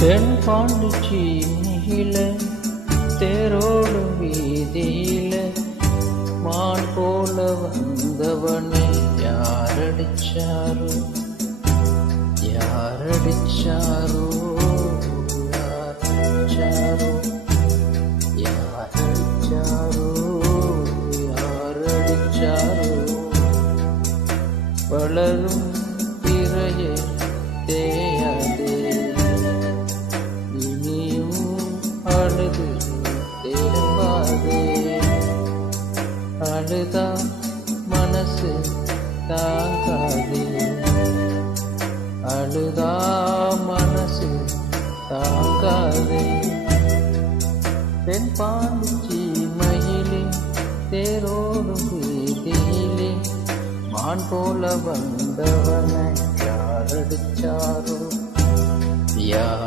தென் பாண்டிச்சேரியில தேரோடும் வீதியில மான் போல வந்தவனை யாரடிச்சாரோ யாரடிச்சாரோ யாரடிச்சாரோ யாரடிச்சாரோ யாரடிச்சாரோ வளரும் திரையை தேயாதே இனியும் அழுது தேம்பாதே அழுதா மனசு தாங்காதே அழுதா மனசு தாங்காதே தென் பாண்டிச்சேரியிலே தேரோடும் வீதியிலே மான் போல வந்தவனை யாரடிச்சாரோ